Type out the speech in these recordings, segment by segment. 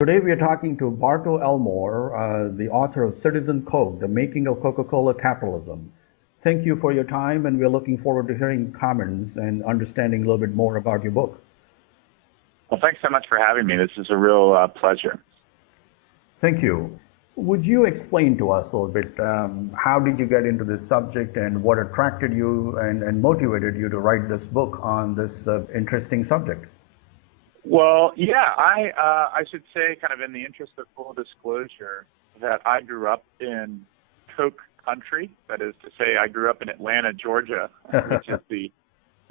Today we are talking to Bartow Elmore, the author of Citizen Coke, The Making of Coca-Cola Capitalism. Thank you for your time, and we're looking forward to hearing comments and understanding a little bit more about your book. Well, thanks so much for having me. This is a real pleasure. Thank you. Would you explain to us a little bit how did you get into this subject and what attracted you and motivated you to write this book on this interesting subject? Well, yeah, I should say, kind of in the interest of full disclosure, that I grew up in Coke country. That is to say, I grew up in Atlanta, Georgia, which is the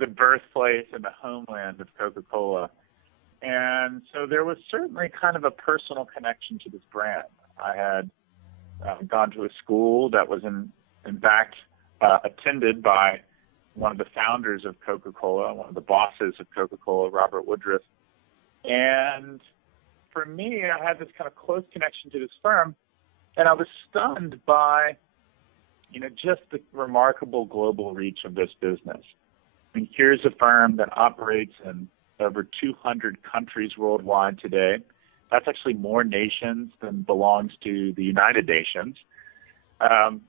birthplace and the homeland of Coca-Cola. And so there was certainly kind of a personal connection to this brand. I had gone to a school that was in fact attended by one of the founders of Coca-Cola, one of the bosses of Coca-Cola, Robert Woodruff. And for me, I had this kind of close connection to this firm, and I was stunned by, just the remarkable global reach of this business. I mean, here's a firm that operates in over 200 countries worldwide today. That's actually more nations than belongs to the United Nations, and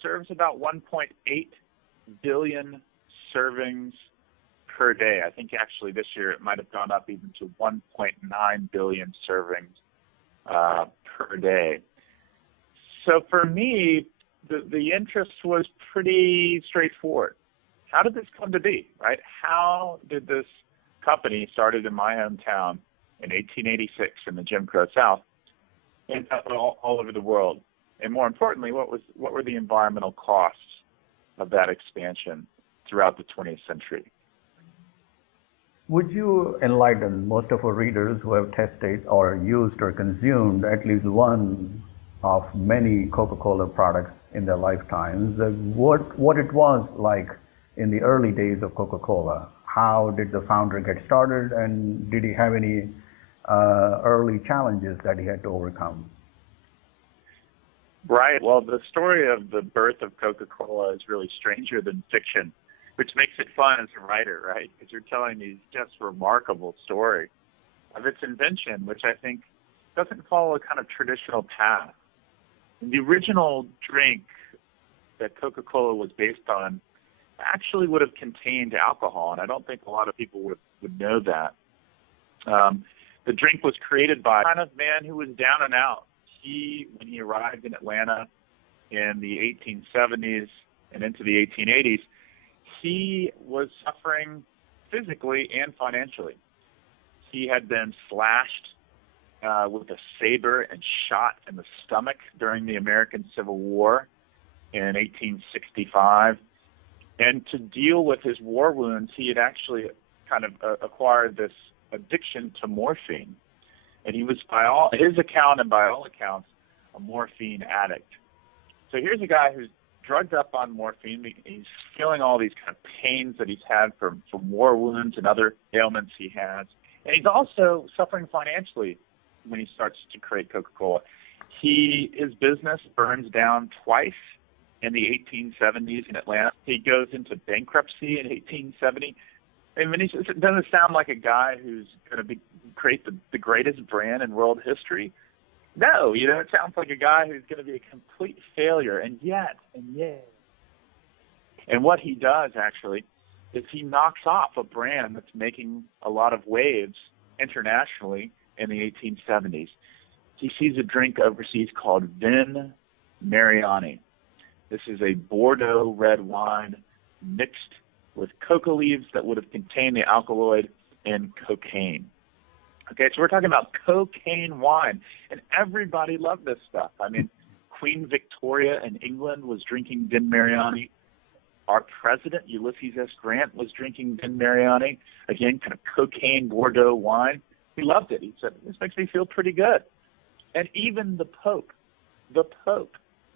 serves about 1.8 billion servings per day. I think actually this year it might have gone up even to 1.9 billion servings per day. So for me, the interest was pretty straightforward. How did this come to be, right? How did this company, started in my hometown in 1886 in the Jim Crow South, end up all over the world? And more importantly, what were the environmental costs of that expansion throughout the 20th century? Would you enlighten most of our readers who have tested or used or consumed at least one of many Coca-Cola products in their lifetimes, what it was like in the early days of Coca-Cola? How did the founder get started, and did he have any early challenges that he had to overcome? Right. Well, the story of the birth of Coca-Cola is really stranger than fiction, which makes it fun as a writer, right? Because you're telling these just remarkable story of its invention, which I think doesn't follow a kind of traditional path. And the original drink that Coca-Cola was based on actually would have contained alcohol, and I don't think a lot of people would know that. The drink was created by a kind of man who was down and out. When he arrived in Atlanta in the 1870s and into the 1880s, he was suffering physically and financially. He had been slashed with a saber and shot in the stomach during the American Civil War in 1865. And to deal with his war wounds, he had actually kind of acquired this addiction to morphine. And he was, by his account and by all accounts, a morphine addict. So here's a guy who's drugged up on morphine. He's feeling all these kind of pains that he's had from war wounds and other ailments he has. And he's also suffering financially when he starts to create Coca-Cola. His business burns down twice in the 1870s in Atlanta. He goes into bankruptcy in 1870. I mean, it doesn't sound like a guy who's going to create the greatest brand in world history. No, it sounds like a guy who's going to be a complete failure. And yet. And what he does, actually, is he knocks off a brand that's making a lot of waves internationally in the 1870s. He sees a drink overseas called Vin Mariani. This is a Bordeaux red wine mixed with coca leaves that would have contained the alkaloid in cocaine. Okay, so we're talking about cocaine wine, and everybody loved this stuff. I mean, Queen Victoria in England was drinking Vin Mariani. Our president, Ulysses S. Grant, was drinking Vin Mariani. Again, kind of cocaine Bordeaux wine. He loved it. He said, this makes me feel pretty good. And even the Pope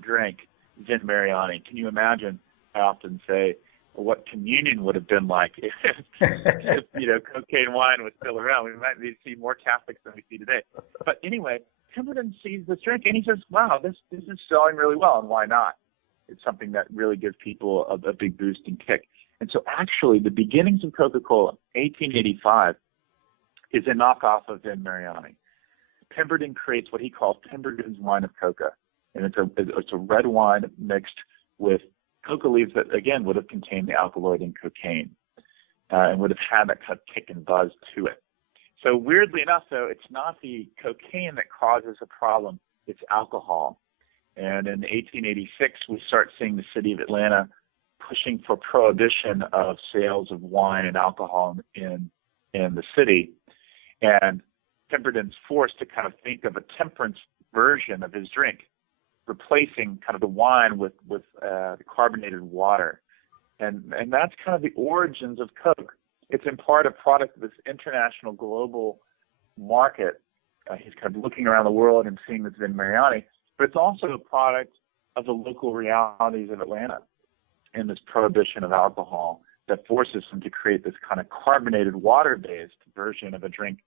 drank Vin Mariani. Can you imagine? I often say what communion would have been like if cocaine wine was still around. We might see more Catholics than we see today. But anyway, Pemberton sees this drink and he says, wow, this is selling really well, and why not? It's something that really gives people a big boost and kick. And so actually the beginnings of Coca-Cola, 1885, is a knockoff of Vin Mariani. Pemberton creates what he calls Pemberton's wine of coca. And it's a red wine mixed with coca leaves that, again, would have contained the alkaloid in cocaine and would have had that kind of kick and buzz to it. So weirdly enough, though, it's not the cocaine that causes a problem, it's alcohol. And in 1886, we start seeing the city of Atlanta pushing for prohibition of sales of wine and alcohol in the city. And Pemberton's forced to kind of think of a temperance version of his drink, replacing kind of the wine with carbonated water. And that's kind of the origins of Coke. It's in part a product of this international global market. He's kind of looking around the world and seeing this Vin Mariani, but it's also a product of the local realities of Atlanta and this prohibition of alcohol that forces him to create this kind of carbonated water-based version of a drink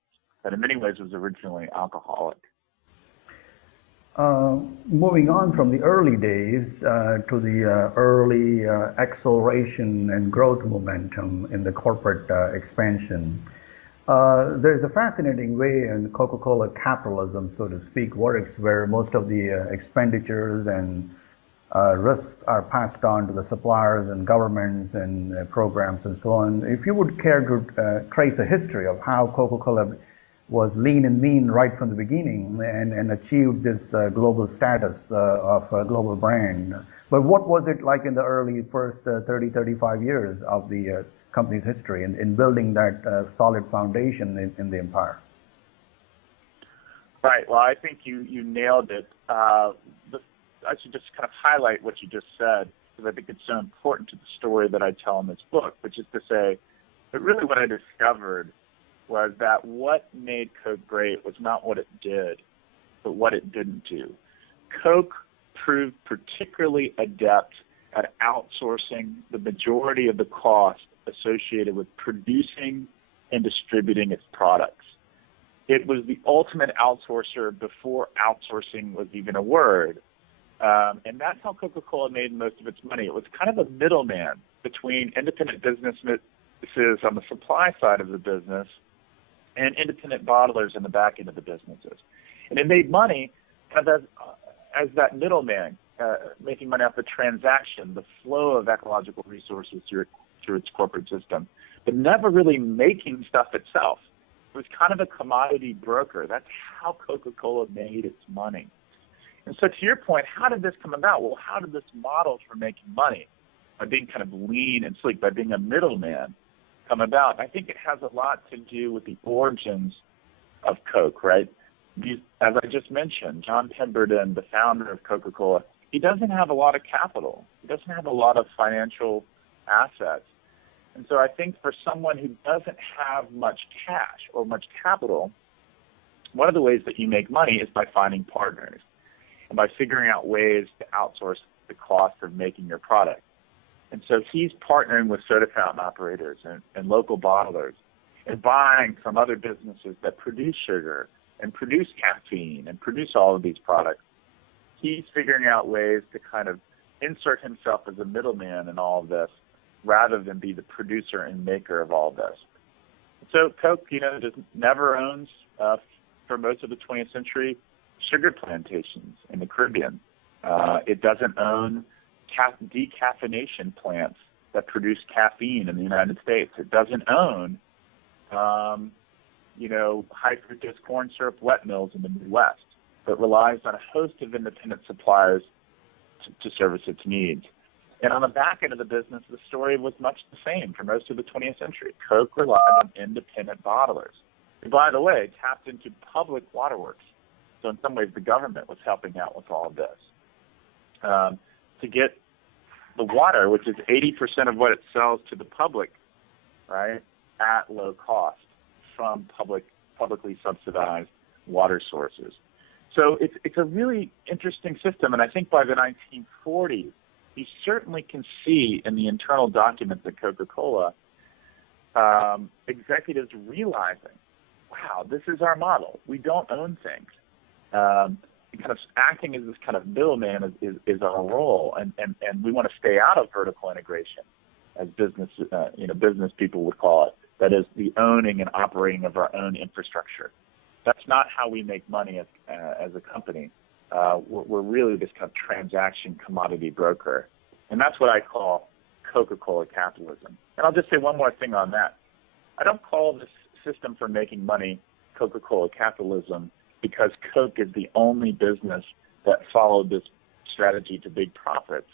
that in many ways was originally alcoholic. Moving on from the early days to the early acceleration and growth momentum in the corporate expansion, there's a fascinating way in Coca-Cola capitalism, so to speak, works, where most of the expenditures and risks are passed on to the suppliers and governments and programs and so on. If you would care to trace a history of how Coca-Cola was lean and mean right from the beginning and achieved this global status of a global brand. But what was it like in the early first 30, 35 years of the company's history in building that solid foundation in the empire? Right. Well, I think you nailed it. I should just kind of highlight what you just said, because I think it's so important to the story that I tell in this book, which is to say that really what I discovered was that what made Coke great was not what it did, but what it didn't do. Coke proved particularly adept at outsourcing the majority of the cost associated with producing and distributing its products. It was the ultimate outsourcer before outsourcing was even a word. And that's how Coca-Cola made most of its money. It was kind of a middleman between independent businesses on the supply side of the business and independent bottlers in the back end of the businesses. And it made money kind of as that middleman, making money off the transaction, the flow of ecological resources through its corporate system, but never really making stuff itself. It was kind of a commodity broker. That's how Coca-Cola made its money. And so to your point, how did this come about? Well, how did this model for making money, by being kind of lean and sleek, by being a middleman, come about? I think it has a lot to do with the origins of Coke, right? As I just mentioned, John Pemberton, the founder of Coca-Cola, he doesn't have a lot of capital. He doesn't have a lot of financial assets. And so I think for someone who doesn't have much cash or much capital, one of the ways that you make money is by finding partners and by figuring out ways to outsource the cost of making your product. And so he's partnering with soda fountain operators and local bottlers and buying from other businesses that produce sugar and produce caffeine and produce all of these products. He's figuring out ways to kind of insert himself as a middleman in all of this rather than be the producer and maker of all of this. So Coke, just never owns, for most of the 20th century, sugar plantations in the Caribbean. It doesn't own decaffeination plants that produce caffeine in the United States. It doesn't own, high fructose corn syrup wet mills in the Midwest, but relies on a host of independent suppliers to service its needs. And on the back end of the business, the story was much the same for most of the 20th century. Coke relied on independent bottlers, who, by the way, tapped into public waterworks. So in some ways, the government was helping out with all of this. To get the water, which is 80% of what it sells to the public, right, at low cost from publicly subsidized water sources. So it's a really interesting system, and I think by the 1940s, you certainly can see in the internal documents at Coca-Cola executives realizing, wow, this is our model. We don't own things. Kind of acting as this kind of middleman is our role, and we want to stay out of vertical integration, as business people would call it. That is the owning and operating of our own infrastructure. That's not how we make money as a company. We're really this kind of transaction commodity broker. And that's what I call Coca-Cola capitalism. And I'll just say one more thing on that. I don't call this system for making money Coca-Cola capitalism because Coke is the only business that followed this strategy to big profits.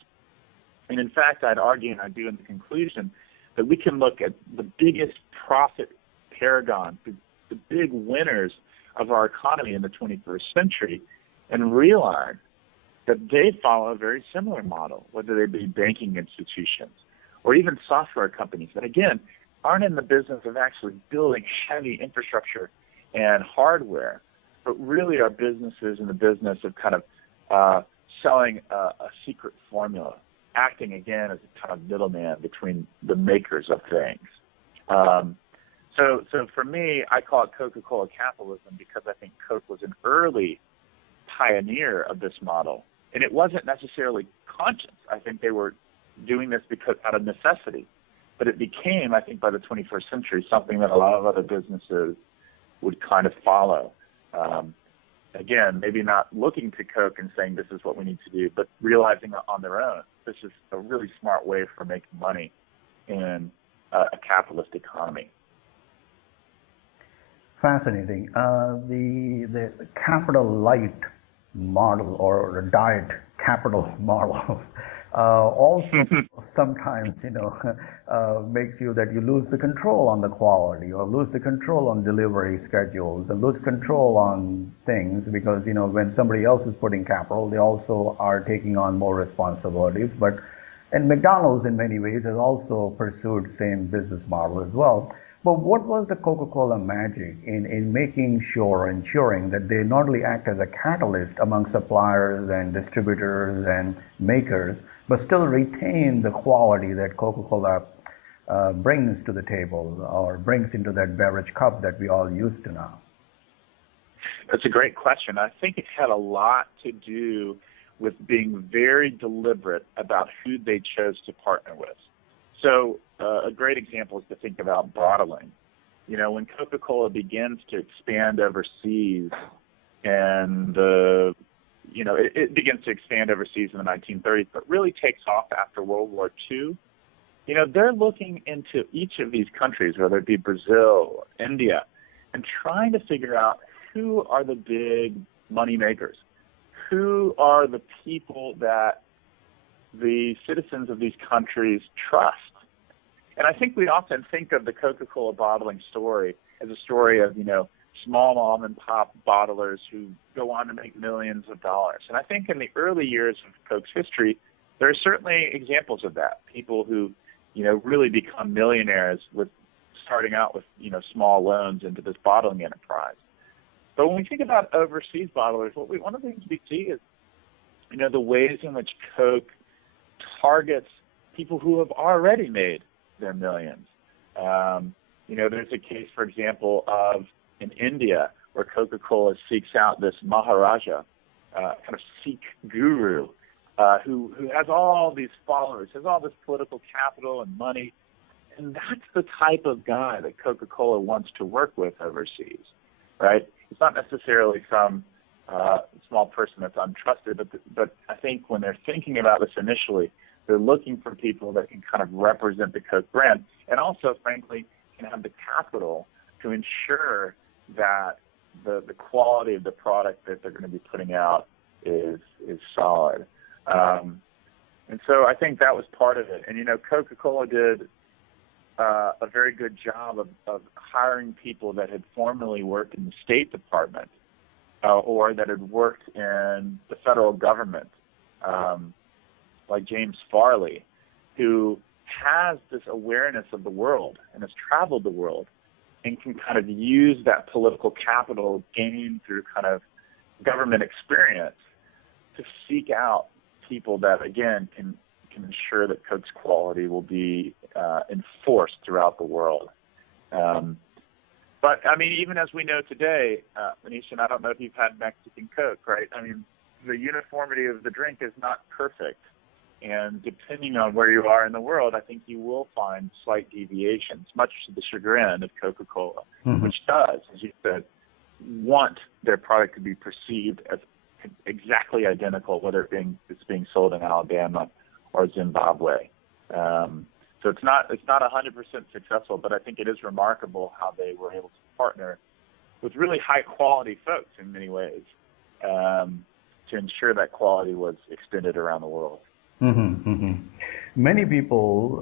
And in fact, I'd argue, and I do in the conclusion, that we can look at the biggest profit paragon, the big winners of our economy in the 21st century, and realize that they follow a very similar model, whether they be banking institutions or even software companies that, again, aren't in the business of actually building heavy infrastructure and hardware, but really are businesses in the business of kind of selling a secret formula, acting again as a kind of middleman between the makers of things. So for me, I call it Coca-Cola capitalism because I think Coke was an early pioneer of this model. And it wasn't necessarily conscious. I think they were doing this because out of necessity. But it became, I think, by the 21st century, something that a lot of other businesses would kind of follow. Again, maybe not looking to Coke and saying this is what we need to do, but realizing on their own, this is a really smart way for making money in a capitalist economy. Fascinating. The capital light model or the diet capital model also sometimes, makes you that you lose the control on the quality or lose the control on delivery schedules and lose control on things because, when somebody else is putting capital, they also are taking on more responsibilities. And McDonald's in many ways has also pursued same business model as well. But what was the Coca-Cola magic in making sure, ensuring that they not only act as a catalyst among suppliers and distributors and makers, but still retain the quality that Coca-Cola brings to the table or brings into that beverage cup that we all used to now? That's a great question. I think it had a lot to do with being very deliberate about who they chose to partner with. So a great example is to think about bottling. When Coca-Cola begins to expand overseas and it begins to expand overseas in the 1930s, but really takes off after World War II, they're looking into each of these countries, whether it be Brazil or India, and trying to figure out who are the big money makers, who are the people that the citizens of these countries trust. And I think we often think of the Coca-Cola bottling story as a story of, small mom and pop bottlers who go on to make millions of dollars. And I think in the early years of Coke's history, there are certainly examples of that. People who, really become millionaires with starting out with, small loans into this bottling enterprise. But when we think about overseas bottlers, one of the things we see is, the ways in which Coke targets people who have already made their millions. There's a case, for example, of in India where Coca-Cola seeks out this Maharaja, kind of Sikh guru, who has all these followers, has all this political capital and money, and that's the type of guy that Coca-Cola wants to work with overseas, right? It's not necessarily some small person that's untrusted, but I think when they're thinking about this initially, they're looking for people that can kind of represent the Coke brand and also, frankly, can have the capital to ensure that the quality of the product that they're going to be putting out is solid. And so I think that was part of it. And, Coca-Cola did a very good job of hiring people that had formerly worked in the State Department or that had worked in the federal government, like James Farley, who has this awareness of the world and has traveled the world and can kind of use that political capital gained through kind of government experience to seek out people that, again, can ensure that Coke's quality will be enforced throughout the world. But, even as we know today, Manish, and I don't know if you've had Mexican Coke, right? The uniformity of the drink is not perfect. And depending on where you are in the world, I think you will find slight deviations, much to the chagrin of Coca-Cola, which does, as you said, want their product to be perceived as exactly identical, whether it's being sold in Alabama or Zimbabwe. So it's not 100% successful, but I think it is remarkable how they were able to partner with really high quality folks in many ways to ensure that quality was extended around the world. Mm-hmm, mm-hmm. Many people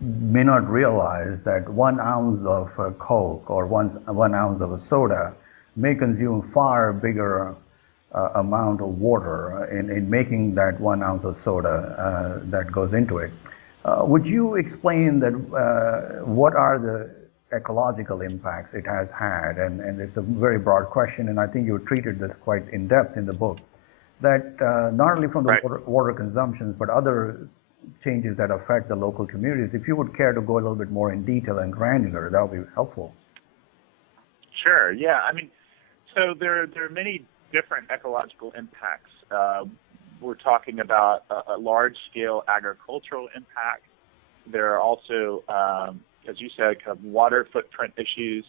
may not realize that 1 ounce of Coke or one ounce of a soda may consume far bigger amount of water in making that 1 ounce of soda that goes into it. Would you explain that what are the ecological impacts it has had? And it's a very broad question, and I think you treated this quite in depth in the book, that not only from the water consumptions, but other changes that affect the local communities. If you would care to go a little bit more in detail and granular, that would be helpful. Sure, yeah. I mean, so there are many different ecological impacts. We're talking about a large-scale agricultural impact. There are also, as you said, kind of water footprint issues.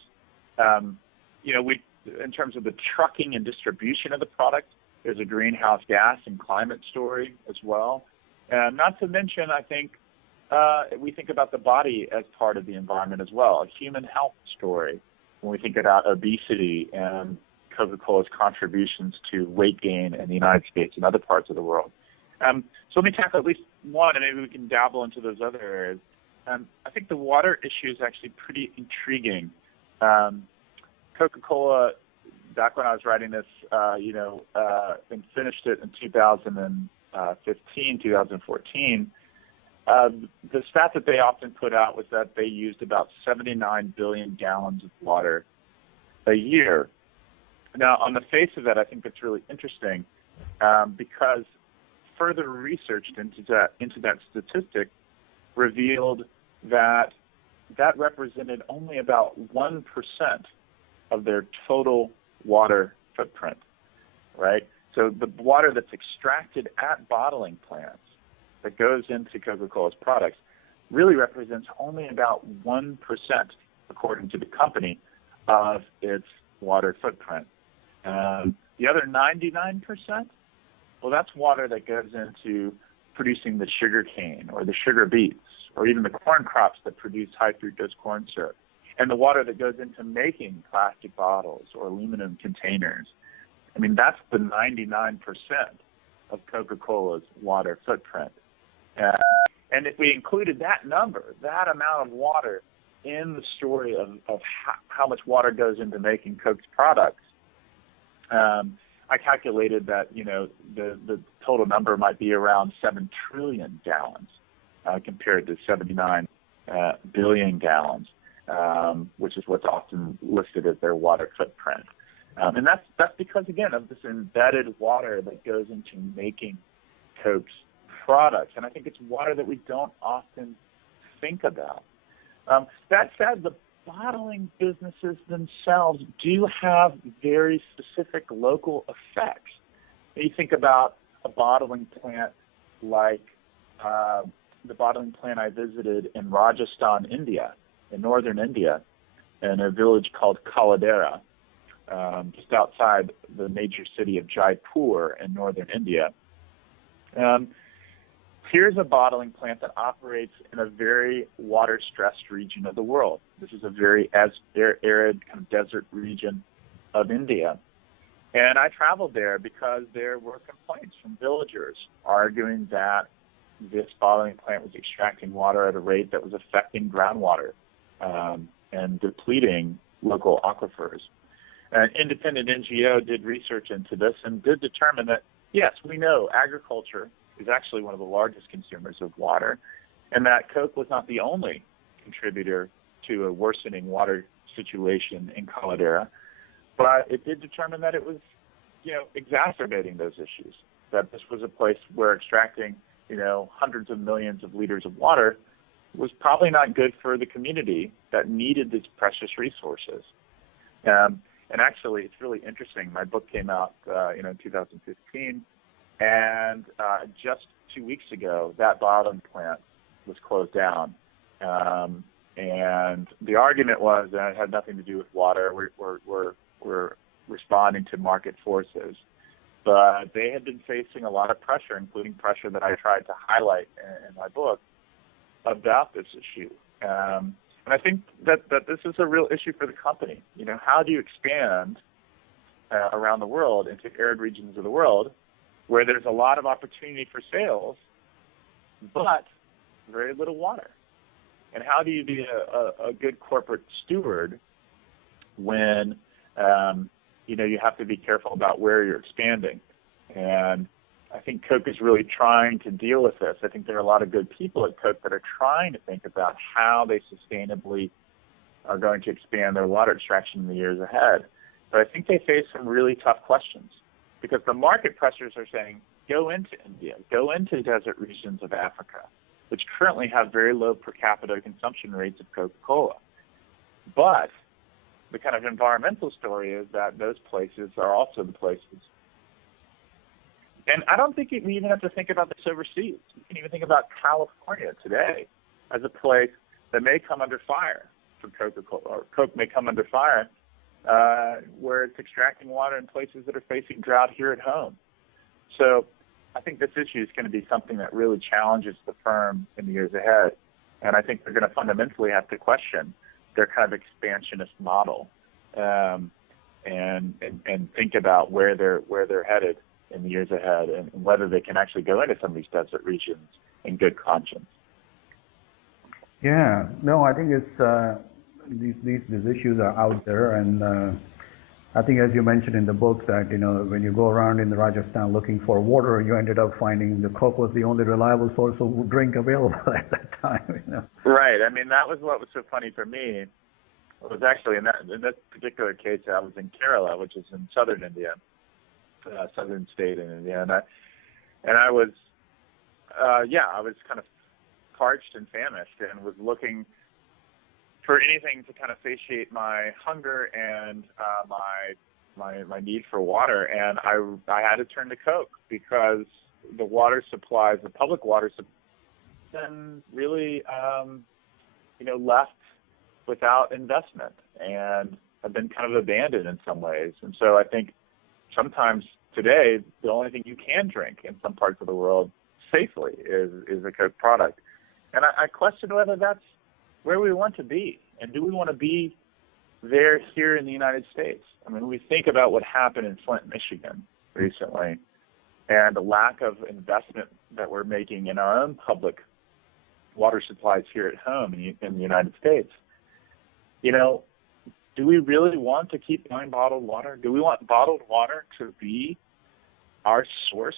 In terms of the trucking and distribution of the product, there's a greenhouse gas and climate story as well. Not to mention, I think, we think about the body as part of the environment as well, a human health story when we think about obesity and Coca-Cola's contributions to weight gain in the United States and other parts of the world. So let me tackle at least one, and maybe we can dabble into those other areas. I think the water issue is actually pretty intriguing. Coca-Cola, back when I was writing this, and finished it in 2015, 2014, the stat that they often put out was that they used about 79 billion gallons of water a year. Now, on the face of that, I think that's really interesting because further research into that statistic revealed that represented only about 1% of their total water footprint, right? So the water that's extracted at bottling plants that goes into Coca-Cola's products really represents only about 1%, according to the company, of its water footprint. The other 99%, well, that's water that goes into producing the sugar cane or the sugar beets or even the corn crops that produce high fructose corn syrup, and the water that goes into making plastic bottles or aluminum containers. I mean, that's the 99% of Coca-Cola's water footprint. And if we included that number, that amount of water in the story of how much water goes into making Coke's products, I calculated that, the total number might be around 7 trillion gallons compared to 79 billion gallons, which is what's often listed as their water footprint. And that's because, again, of this embedded water that goes into making Coke's products. And I think it's water that we don't often think about. That said, the bottling businesses themselves do have very specific local effects. You think about a bottling plant like the bottling plant I visited in Rajasthan, India, in northern India, in a village called Caldera, just outside the major city of Jaipur in northern India. Here's a bottling plant that operates in a very water-stressed region of the world. This is a very arid kind of desert region of India. And I traveled there because there were complaints from villagers arguing that this bottling plant was extracting water at a rate that was affecting groundwater and depleting local aquifers. An independent NGO did research into this and did determine that, yes, we know agriculture is actually one of the largest consumers of water, and that Coke was not the only contributor to a worsening water situation in Caldera, but it did determine that it was, exacerbating those issues, that this was a place where extracting, hundreds of millions of liters of water was probably not good for the community that needed these precious resources. And actually, it's really interesting. My book came out, in 2015, and just 2 weeks ago, that bottling plant was closed down. And the argument was that it had nothing to do with water. We're responding to market forces. But they had been facing a lot of pressure, including pressure that I tried to highlight in my book about this issue. And I think that this is a real issue for the company. You know, how do you expand around the world into arid regions of the world where there's a lot of opportunity for sales, but very little water? And how do you be a good corporate steward when you have to be careful about where you're expanding? And I think Coke is really trying to deal with this. I think there are a lot of good people at Coke that are trying to think about how they sustainably are going to expand their water extraction in the years ahead. But I think they face some really tough questions because the market pressures are saying, go into India, go into desert regions of Africa, which currently have very low per capita consumption rates of Coca-Cola. But the kind of environmental story is that those places are also the places. And I don't think we even have to think about this overseas. You can even think about California today as a place that may come under fire for Coca-Cola, or Coke may come under fire where it's extracting water in places that are facing drought here at home. So I think this issue is going to be something that really challenges the firm in the years ahead. And I think they're going to fundamentally have to question their kind of expansionist model and think about where they're headed in the years ahead and whether they can actually go into some of these desert regions in good conscience. Yeah, no, I think it's these issues are out there, and I think, as you mentioned in the book, that when you go around in the Rajasthan looking for water, you ended up finding the Coke was the only reliable source of drink available at that time. Right. I mean, that was what was so funny for me. It was actually in that particular case, I was in Kerala, which is in southern India, southern state in India, and I was I was kind of parched and famished and was looking for anything to kind of satiate my hunger and my need for water, and I had to turn to Coke because the water supplies, the public water supplies, been really left without investment and have been kind of abandoned in some ways. And so I think sometimes today the only thing you can drink in some parts of the world safely is a Coke product, and I question whether that's where we want to be, and do we want to be there here in the United States? I mean, we think about what happened in Flint, Michigan recently, and the lack of investment that we're making in our own public water supplies here at home in the United States. Do we really want to keep buying bottled water? Do we want bottled water to be our source?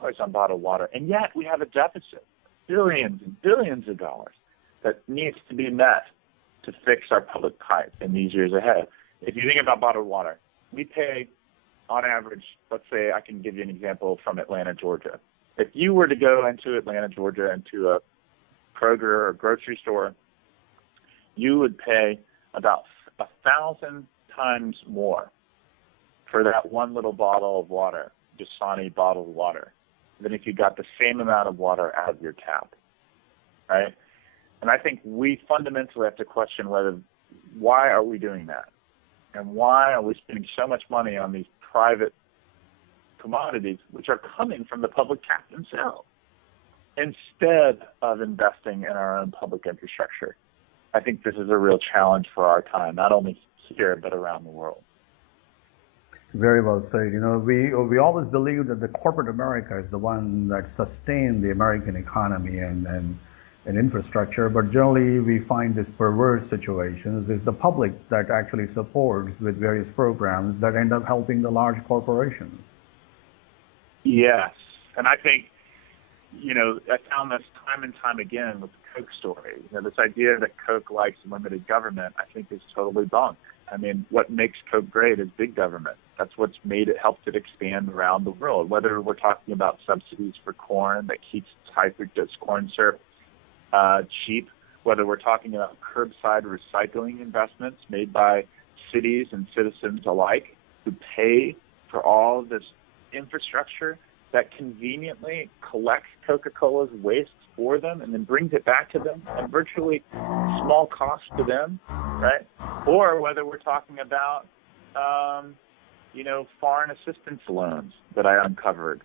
Always on bottled water, and yet we have a deficit, billions and billions of dollars, that needs to be met to fix our public pipes in these years ahead. If you think about bottled water, we pay, on average, let's say I can give you an example from Atlanta, Georgia. If you were to go into Atlanta, Georgia, into a Kroger or grocery store, you would pay about 1,000 times more for that one little bottle of water, Dasani bottled water, than if you got the same amount of water out of your tap, right? And I think we fundamentally have to question why are we doing that? And why are we spending so much money on these private commodities, which are coming from the public tap themselves, instead of investing in our own public infrastructure? I think this is a real challenge for our time, not only here, but around the world. Very well said. We always believe that the corporate America is the one that sustains the American economy and infrastructure, but generally we find this perverse situations. It's the public that actually supports with various programs that end up helping the large corporations. Yes, and I think, I found this time and time again with the Coke story. This idea that Coke likes limited government, I think, is totally bunk. I mean, what makes Coke great is big government. That's what's helped it expand around the world. Whether we're talking about subsidies for corn that keeps high fructose corn syrup cheap, whether we're talking about curbside recycling investments made by cities and citizens alike who pay for all of this infrastructure that conveniently collects Coca-Cola's waste for them and then brings it back to them and virtually small cost to them, right? Or whether we're talking about, foreign assistance loans that I uncovered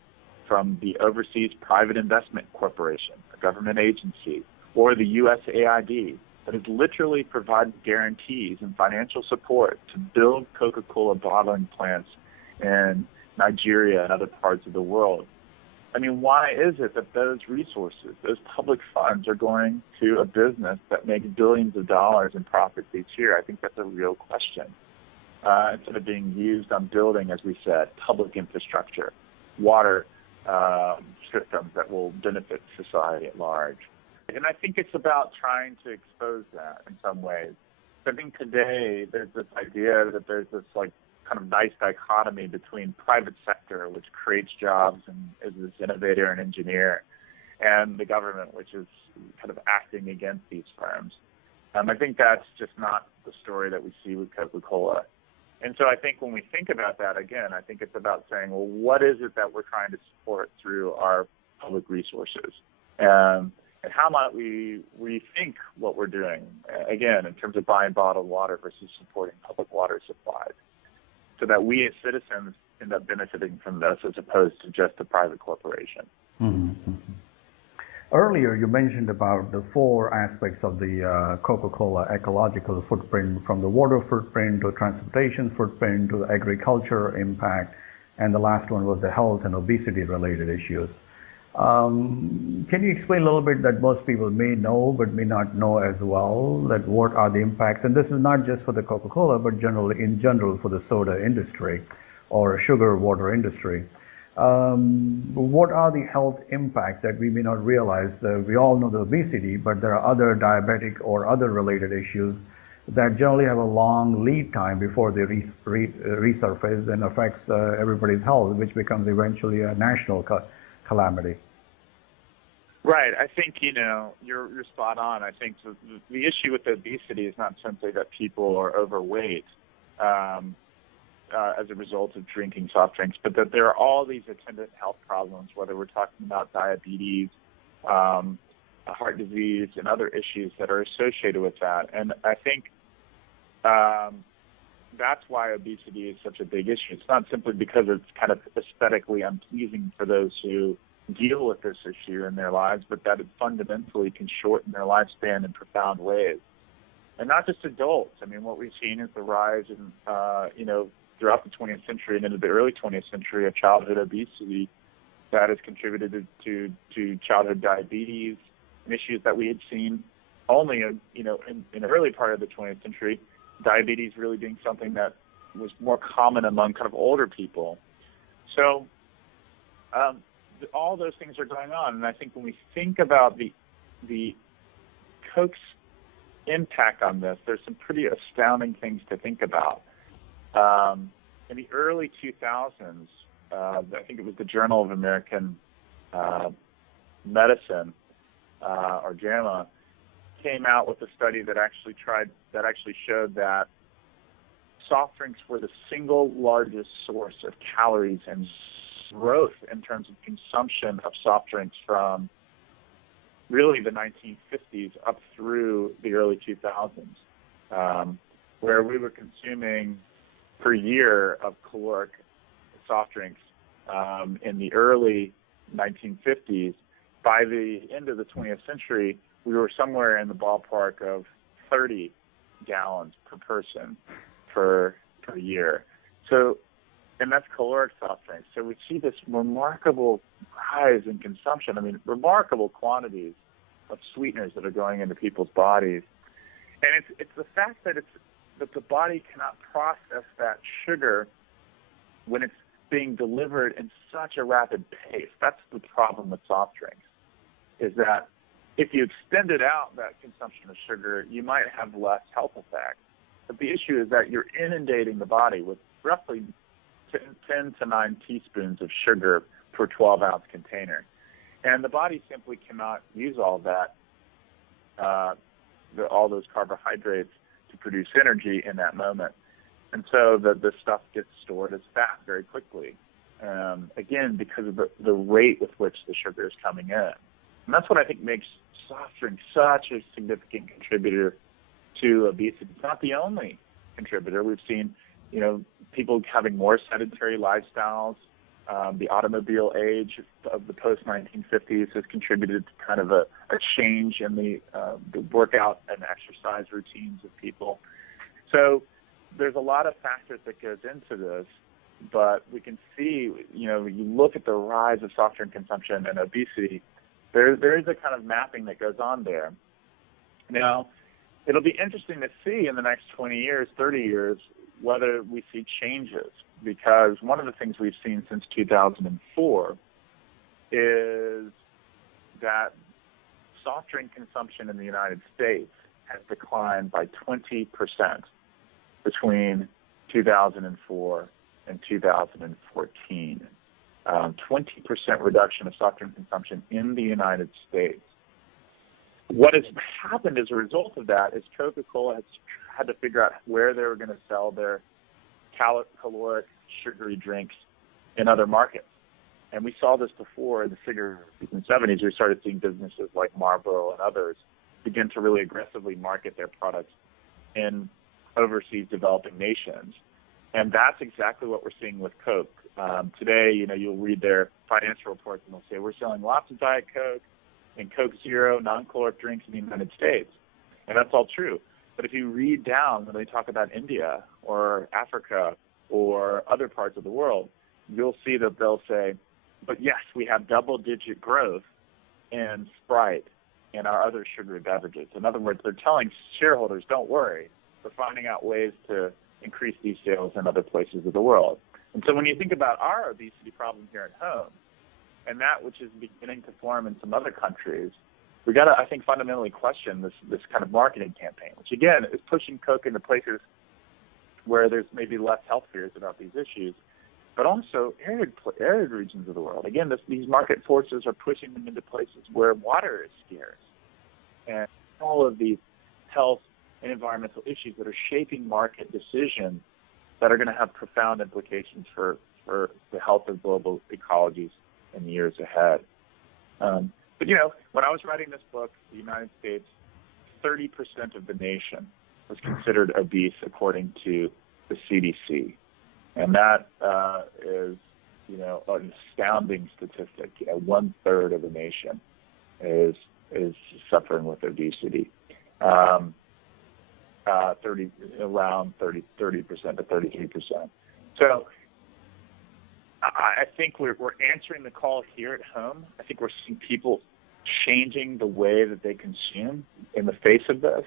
from the Overseas Private Investment Corporation, a government agency, or the USAID, that has literally provided guarantees and financial support to build Coca-Cola bottling plants in Nigeria and other parts of the world. I mean, why is it that those resources, those public funds, are going to a business that makes billions of dollars in profits each year? I think that's a real question. Instead of being used on building, as we said, public infrastructure, water systems that will benefit society at large. And I think it's about trying to expose that in some ways. I think today there's this idea that there's this kind of nice dichotomy between private sector, which creates jobs and is this innovator and engineer, and the government, which is kind of acting against these firms. I think that's just not the story that we see with Coca-Cola. And so I think when we think about that, again, I think it's about saying, well, what is it that we're trying to support through our public resources? And how might we rethink what we're doing, again, in terms of buying bottled water versus supporting public water supplies, so that we as citizens end up benefiting from this as opposed to just a private corporation. Mm-hmm. Earlier, you mentioned about the 4 aspects of the Coca-Cola ecological footprint, from the water footprint to transportation footprint to the agriculture impact, and the last one was the health and obesity-related issues. Can you explain a little bit that most people may know but may not know as well, that what are the impacts? And this is not just for the Coca-Cola, but in general for the soda industry or sugar water industry. What are the health impacts that we may not realize? We all know the obesity, but there are other diabetic or other related issues that generally have a long lead time before they resurface and affects everybody's health, which becomes eventually a national calamity. Right. I think, you're spot on. I think the issue with obesity is not simply that people are overweight as a result of drinking soft drinks, but that there are all these attendant health problems, whether we're talking about diabetes, heart disease, and other issues that are associated with that. And I think that's why obesity is such a big issue. It's not simply because it's kind of aesthetically unpleasing for those who deal with this issue in their lives, but that it fundamentally can shorten their lifespan in profound ways. And not just adults. I mean, what we've seen is the rise in, throughout the 20th century and into the early 20th century of childhood obesity that has contributed to childhood diabetes and issues that we had seen only, in the early part of the 20th century, diabetes really being something that was more common among kind of older people. So all those things are going on. And I think when we think about the Coke's impact on this, there's some pretty astounding things to think about. In the early 2000s, I think it was the Journal of American Medicine, or JAMA, came out with a study that actually showed that soft drinks were the single largest source of calories and growth in terms of consumption of soft drinks from really the 1950s up through the early 2000s, where we were consuming per year of caloric soft drinks in the early 1950s. By the end of the 20th century, we were somewhere in the ballpark of 30 gallons per person per year. So, and that's caloric soft drinks. So we see this remarkable rise in consumption. I mean, remarkable quantities of sweeteners that are going into people's bodies. And it's the fact that the body cannot process that sugar when it's being delivered in such a rapid pace. That's the problem with soft drinks, is that if you extended out that consumption of sugar, you might have less health effects. But the issue is that you're inundating the body with roughly 10 to 9 teaspoons of sugar per 12-ounce container. And the body simply cannot use all that, all those carbohydrates to produce energy in that moment. And so the stuff gets stored as fat very quickly, again, because of the rate with which the sugar is coming in. And that's what I think makes soft drinks such a significant contributor to obesity. It's not the only contributor. We've seen, people having more sedentary lifestyles. The automobile age of the post-1950s has contributed to kind of a change in the workout and exercise routines of people. So there's a lot of factors that goes into this, but we can see, you look at the rise of soft drink consumption and obesity, there is a kind of mapping that goes on there. Now, it'll be interesting to see in the next 20 years, 30 years, whether we see changes, because one of the things we've seen since 2004 is that soft drink consumption in the United States has declined by 20% between 2004 and 2014. 20% reduction of soft drink consumption in the United States. What has happened as a result of that is Coca-Cola has had to figure out where they were going to sell their caloric, sugary drinks in other markets. And we saw this before in the cigarettes in the 70s. We started seeing businesses like Marlboro and others begin to really aggressively market their products in overseas developing nations. And that's exactly what we're seeing with Coke. Today, you'll read their financial reports and they'll say, we're selling lots of Diet Coke and Coke Zero, non-caloric drinks in the United States. And that's all true. But if you read down when they talk about India or Africa or other parts of the world, you'll see that they'll say, but yes, we have double-digit growth in Sprite and our other sugary beverages. In other words, they're telling shareholders, don't worry, we're finding out ways to increase these sales in other places of the world. And so when you think about our obesity problem here at home, and that which is beginning to form in some other countries, we got to, I think, fundamentally question this kind of marketing campaign, which again is pushing Coke into places where there's maybe less health fears about these issues, but also arid regions of the world. Again, these market forces are pushing them into places where water is scarce, and all of these health and environmental issues that are shaping market decisions that are going to have profound implications for the health of global ecologies in the years ahead. But, when I was writing this book, the United States, 30% of the nation was considered obese according to the CDC. And that is, an astounding statistic. 1/3 of the nation is suffering with obesity. Around 30% to 33%. So I think we're answering the call here at home. I think we're seeing people changing the way that they consume in the face of this.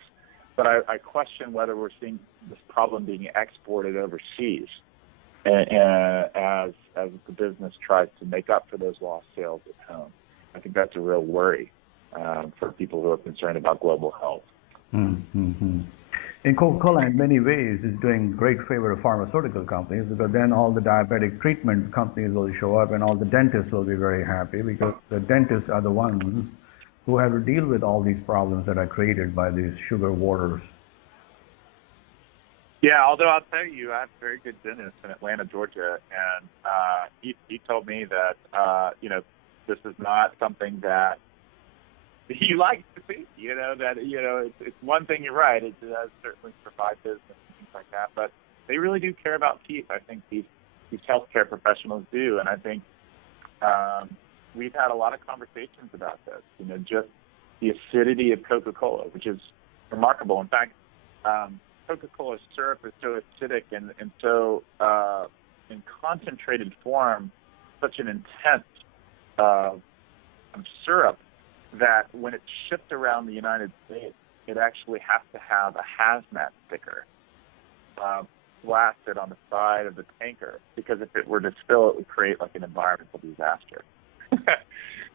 But I question whether we're seeing this problem being exported overseas as the business tries to make up for those lost sales at home. I think that's a real worry for people who are concerned about global health. Mm-hmm. And Coca-Cola, in many ways, is doing great favor of pharmaceutical companies, because then all the diabetic treatment companies will show up and all the dentists will be very happy, because the dentists are the ones who have to deal with all these problems that are created by these sugar waters. Yeah, although I'll tell you, I have a very good dentist in Atlanta, Georgia, and he told me that, this is not something that he likes to see, it's one thing, you're right, it does certainly provide business and things like that, but they really do care about teeth. I think these healthcare professionals do, and I think we've had a lot of conversations about this, just the acidity of Coca-Cola, which is remarkable. In fact, Coca-Cola syrup is so acidic and so in concentrated form, such an intense syrup, that when it's shipped around the United States, it actually has to have a hazmat sticker blasted on the side of the tanker, because if it were to spill, it would create like an environmental disaster.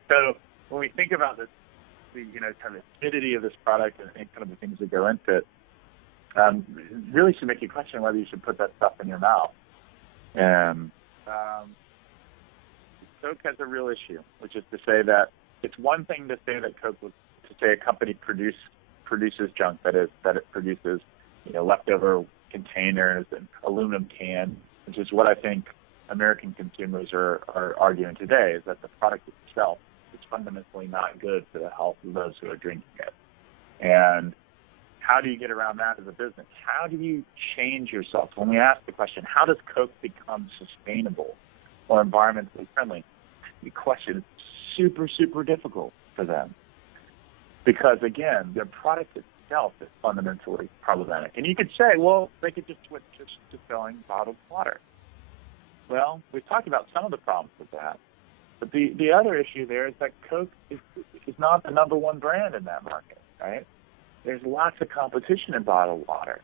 So when we think about this, the kind of acidity of this product and kind of the things that go into it, it really should make you question whether you should put that stuff in your mouth. And Coke has a real issue, which is to say that it's one thing to say that a company produces junk, that it produces, leftover containers and aluminum cans, which is what I think American consumers are arguing today, is that the product itself is fundamentally not good for the health of those who are drinking it. And How do you get around that as a business? How do you change yourself? When we ask the question, how does Coke become sustainable or environmentally friendly? The question is super, super difficult for them. Because, again, their product itself is fundamentally problematic. And you could say, well, they could just switch to selling bottled water. Well, we've talked about some of the problems with that. But the other issue there is that Coke is not the number one brand in that market, right? There's lots of competition in bottled water.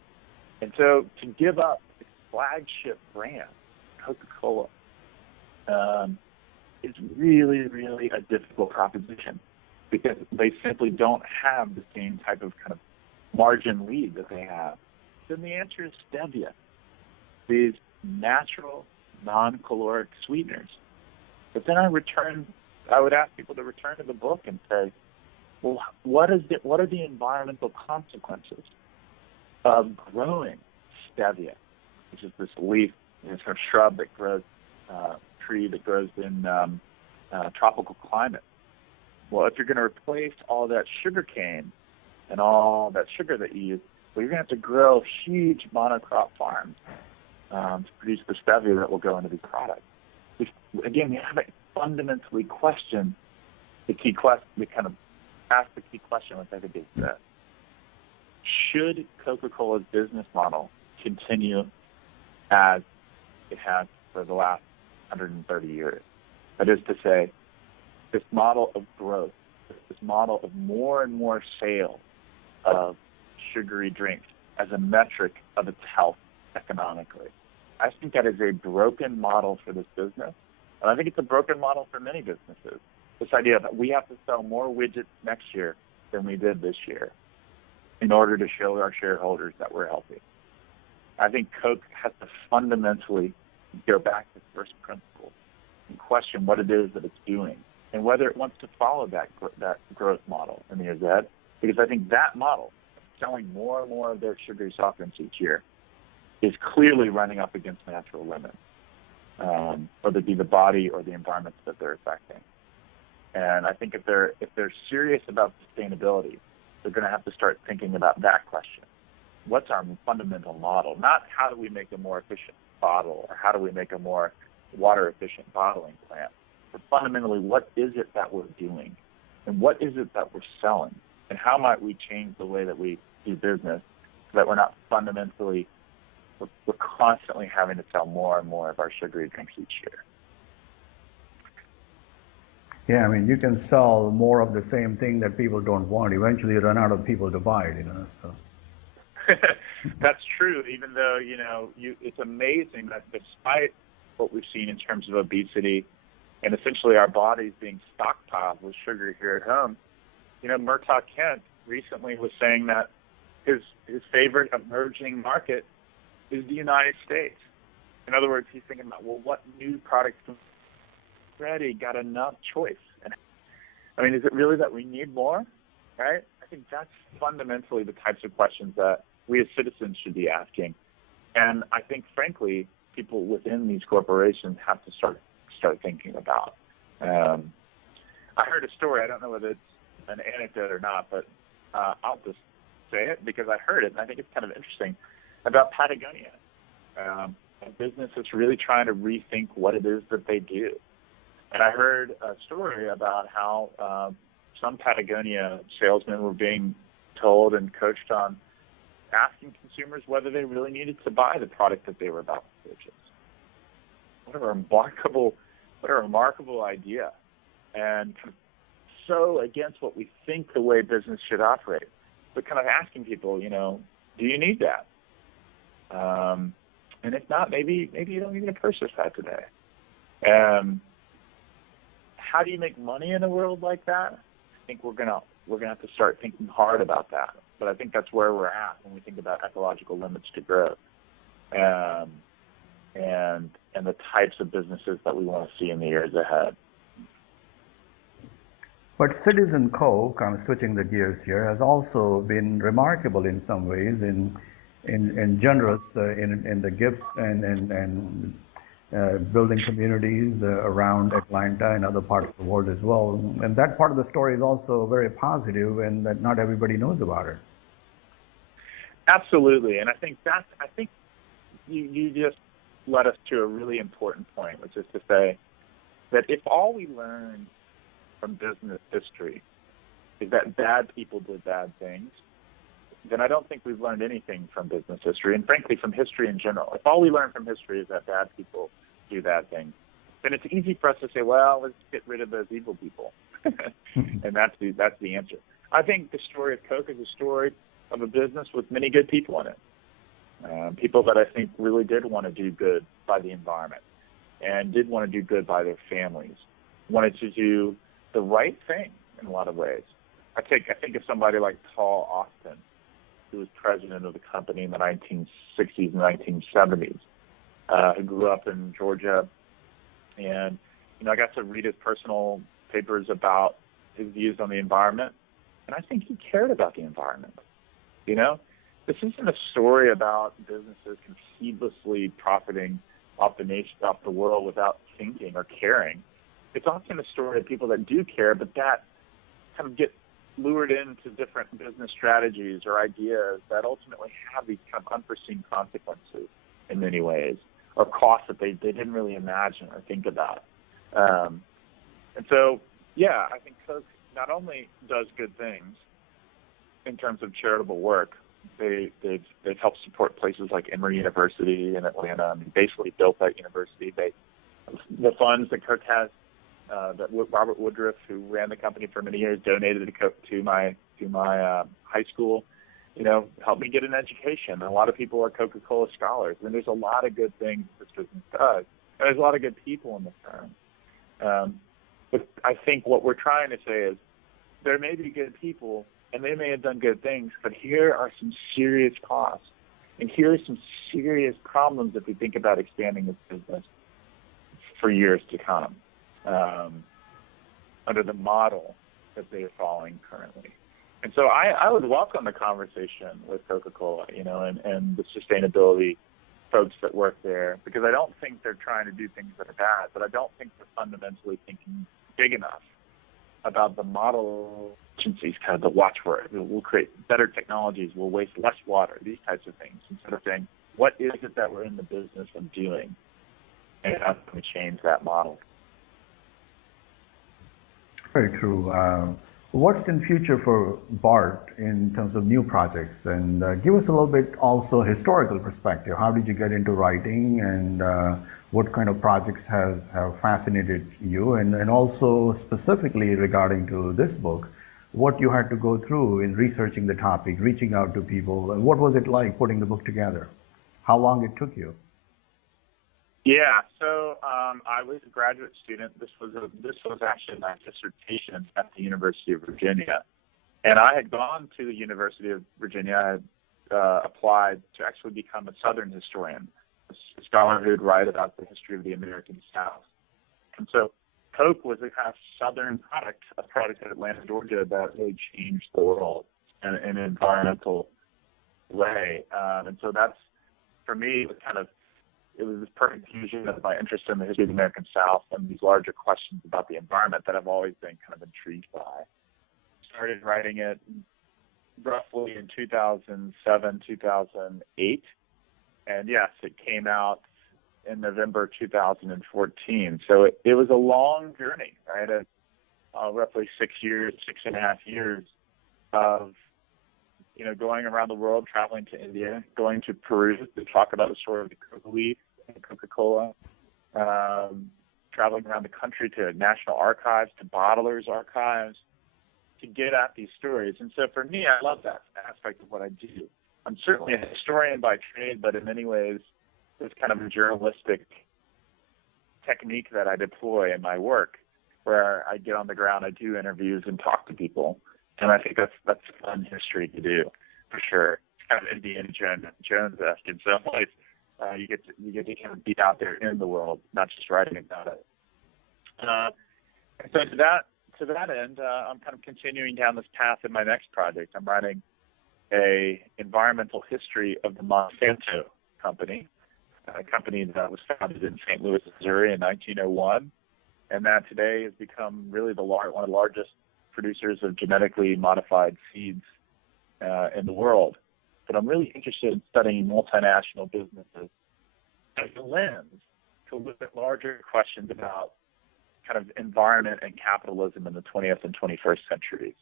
And so to give up its flagship brand, Coca-Cola, is really, really a difficult proposition because they simply don't have the same type of kind of margin lead that they have. Then the answer is stevia, these natural, non-caloric sweeteners. But then I would ask people to return to the book and say, well, what are the environmental consequences of growing stevia, which is this leaf, this sort of shrub that grows, tree that grows in tropical climate? Well, if you're going to replace all that sugar cane and all that sugar that you use, well, you're going to have to grow huge monocrop farms to produce the stevia that will go into these products. Which, again, we haven't fundamentally questioned the key question. We kind of asked the key question, which I think is this: should Coca-Cola's business model continue as it has for the last 130 years? That is to say, this model of growth, this model of more and more sales of sugary drinks as a metric of its health economically. I think that is a broken model for this business, and I think it's a broken model for many businesses. This idea that we have to sell more widgets next year than we did this year in order to show our shareholders that we're healthy. I think Coke has to fundamentally go back to first principles and question what it is that it's doing and whether it wants to follow that growth model in the years ahead, because I think that model, selling more and more of their sugary soft drinks each year, is clearly running up against natural limits, whether it be the body or the environments that they're affecting. And I think if they're serious about sustainability, they're going to have to start thinking about that question. What's our fundamental model? Not how do we make a more efficient bottle or how do we make a more water-efficient bottling plant, but fundamentally, what is it that we're doing? And what is it that we're selling? And how might we change the way that we do business so that we're not fundamentally, we're constantly having to sell more and more of our sugary drinks each year? Yeah, I mean, you can sell more of the same thing that people don't want. Eventually, you run out of people to buy it, So. That's true, even though, it's amazing that despite what we've seen in terms of obesity and essentially our bodies being stockpiled with sugar here at home, Murtaugh Kent recently was saying that his favorite emerging market is the United States. In other words, he's thinking about, well, what new products already got enough choice? And I mean, is it really that we need more, right? I think that's fundamentally the types of questions that we as citizens should be asking. And I think, frankly, people within these corporations have to start thinking about. I heard a story, I don't know whether it's an anecdote or not, but I'll just say it because I heard it, and I think it's kind of interesting, about Patagonia, a business that's really trying to rethink what it is that they do. And I heard a story about how some Patagonia salesmen were being told and coached on asking consumers whether they really needed to buy the product that they were about to purchase. What a remarkable idea, and kind of so against what we think the way business should operate. But kind of asking people, do you need that? And if not, maybe you don't need to purchase that today. How do you make money in a world like that? I think we're gonna have to start thinking hard about that. But I think that's where we're at when we think about ecological limits to growth, and the types of businesses that we want to see in the years ahead. But Citizen Coke, I'm switching the gears here, has also been remarkable in some ways in generous in the gifts and building communities around Atlanta and other parts of the world as well. And that part of the story is also very positive, and that not everybody knows about it. Absolutely, and I think you just led us to a really important point, which is to say that if all we learn from business history is that bad people did bad things, then I don't think we've learned anything from business history, and frankly from history in general. If all we learn from history is that bad people do bad things, then it's easy for us to say, well, let's get rid of those evil people. And that's the answer. I think the story of Coke is a story of a business with many good people in it. People that I think really did want to do good by the environment and did want to do good by their families, wanted to do the right thing in a lot of ways. I think of somebody like Paul Austin, who was president of the company in the 1960s and 1970s, who grew up in Georgia. And, I got to read his personal papers about his views on the environment, and I think he cared about the environment. This isn't a story about businesses heedlessly profiting off the nation, off the world without thinking or caring. It's often a story of people that do care, but that kind of get lured into different business strategies or ideas that ultimately have these kind of unforeseen consequences in many ways, or costs that they didn't really imagine or think about. And so, I think Coke not only does good things in terms of charitable work. They've helped support places like Emory University in Atlanta and basically built that university. The funds that Coke has, that Robert Woodruff, who ran the company for many years, donated to my high school, helped me get an education. A lot of people are Coca-Cola scholars, and there's a lot of good things this business does. And there's a lot of good people in the firm. But I think what we're trying to say is there may be good people, and they may have done good things, but here are some serious costs, and here are some serious problems if we think about expanding this business for years to come, under the model that they are following currently. And so I would welcome the conversation with Coca-Cola, and the sustainability folks that work there, because I don't think they're trying to do things that are bad, but I don't think they're fundamentally thinking big enough about the model efficiencies, kind of the watchword. We'll create better technologies, we'll waste less water, these types of things, instead of saying, what is it that we're in the business of doing, and how can we change that model? Very true. What's in future for BART in terms of new projects? And give us a little bit also historical perspective. How did you get into writing, and what kind of projects have fascinated you? And also specifically regarding to this book, what you had to go through in researching the topic, reaching out to people, and what was it like putting the book together? How long it took you? Yeah, so I was a graduate student. This was actually my dissertation at the University of Virginia, and I had gone to the University of Virginia. I had applied to actually become a Southern historian, a scholar who would write about the history of the American South. And so Coke was a kind of Southern product, a product of Atlanta, Georgia, that really changed the world in an environmental way. And so that's, for me, it was this perfect fusion of my interest in the history of the American South and these larger questions about the environment that I've always been kind of intrigued by. Started writing it roughly in 2007, 2008. And yes, it came out in November 2014. So it was a long journey, right? Roughly 6.5 years of going around the world, traveling to India, going to Peru to talk about the story of the coca leaf and Coca-Cola, traveling around the country to national archives, to bottlers' archives, to get at these stories. And so for me, I love that aspect of what I do. I'm certainly a historian by trade, but in many ways, there's kind of a journalistic technique that I deploy in my work, where I get on the ground, I do interviews and talk to people. And I think that's fun history to do, for sure. It's kind of Indiana Jones-esque in some ways. You get to kind of be out there in the world, not just writing about it. So to that end, I'm kind of continuing down this path in my next project. I'm writing a environmental history of the Monsanto Company, a company that was founded in St. Louis, Missouri in 1901, and that today has become really one of the largest producers of genetically modified seeds in the world. but I'm really interested in studying multinational businesses as a lens to look at larger questions about kind of environment and capitalism in the 20th and 21st centuries.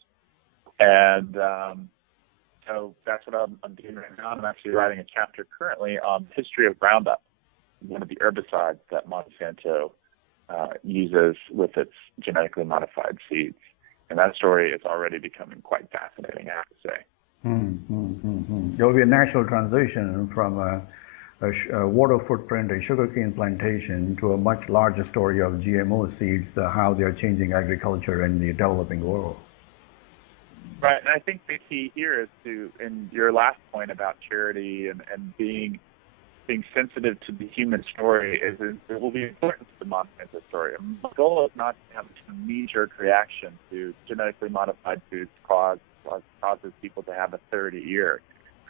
And so that's what I'm doing right now. I'm actually writing a chapter currently on the history of Roundup, one of the herbicides that Monsanto uses with its genetically modified seeds. And that story is already becoming quite fascinating, I have to say. There will be a natural transition from a water footprint, a sugarcane plantation, to a much larger story of GMO seeds, how they are changing agriculture in the developing world. Right, and I think the key here is to, in your last point about charity and being sensitive to the human story, is it will be important to the Monsanto story. My goal is not to have a knee-jerk reaction to genetically modified foods causes people to have a third a year,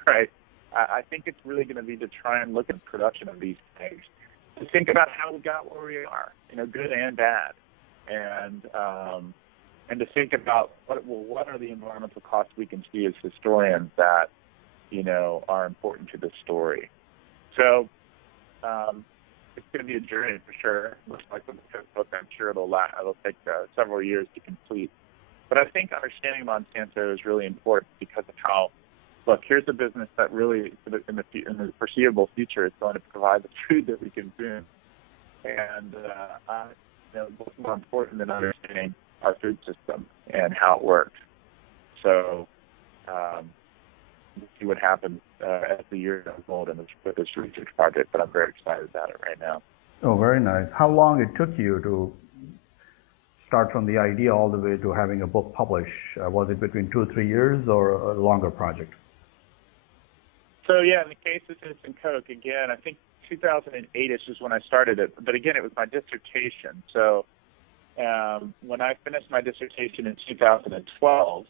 right? I think it's really going to be to try and look at the production of these things, to think about how we got where we are, good and bad, and to think about what are the environmental costs we can see as historians that are important to this story. So it's going to be a journey for sure. Much like with the fifth book, I'm sure it'll take several years to complete. But I think understanding Monsanto is really important because of how, look, here's a business that really, in the foreseeable future, is going to provide the food that we consume. And what's more important than understanding our food system and how it works. So we'll see what happens as the years unfold with this research project, but I'm very excited about it right now. Oh, very nice. How long it took you to start from the idea all the way to having a book published? Was it between 2 or 3 years or a longer project? So yeah, in the case of Citizen Coke, again, I think 2008-ish is when I started it. But again, it was my dissertation. So when I finished my dissertation in 2012,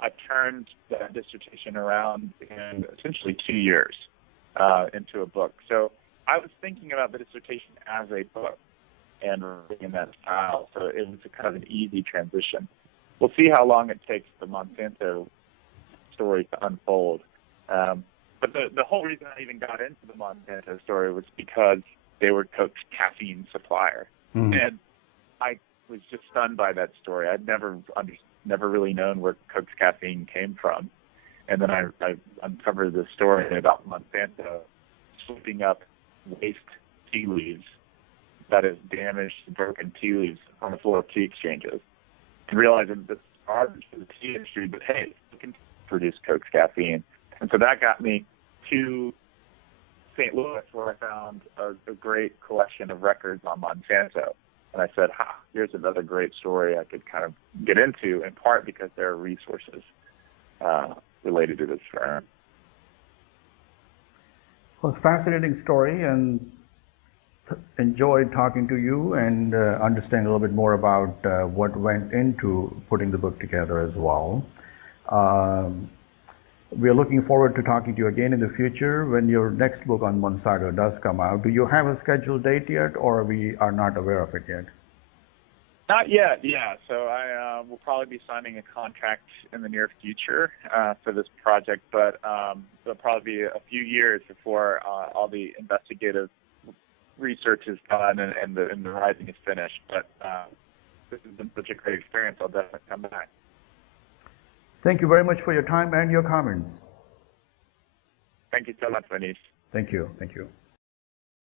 I turned that dissertation around in essentially 2 years into a book. So I was thinking about the dissertation as a book and writing in that style. So it was a kind of an easy transition. We'll see how long it takes the Monsanto story to unfold. But the whole reason I even got into the Monsanto story was because they were Coke's caffeine supplier. And I was just stunned by that story. I'd never really known where Coke's caffeine came from. And then I uncovered this story about Monsanto sweeping up waste tea leaves, that is damaged, broken tea leaves on the floor of tea exchanges, and realizing this is garbage for the tea industry, but hey, we can produce Coke's caffeine. And so that got me to St. Louis, where I found a great collection of records on Monsanto. And I said, here's another great story I could kind of get into, in part because there are resources related to this firm. Well, it's a fascinating story, and enjoyed talking to you and understanding a little bit more about what went into putting the book together as well. We are looking forward to talking to you again in the future when your next book on Monsanto does come out. Do you have a scheduled date yet, or we are not aware of it yet? Not yet, yeah. So I will probably be signing a contract in the near future for this project, but it'll probably be a few years before all the investigative research is done and the writing is finished. But this has been such a great experience. I'll definitely come back. Thank you very much for your time and your comments. Thank you so much, Manish. Thank you. Thank you.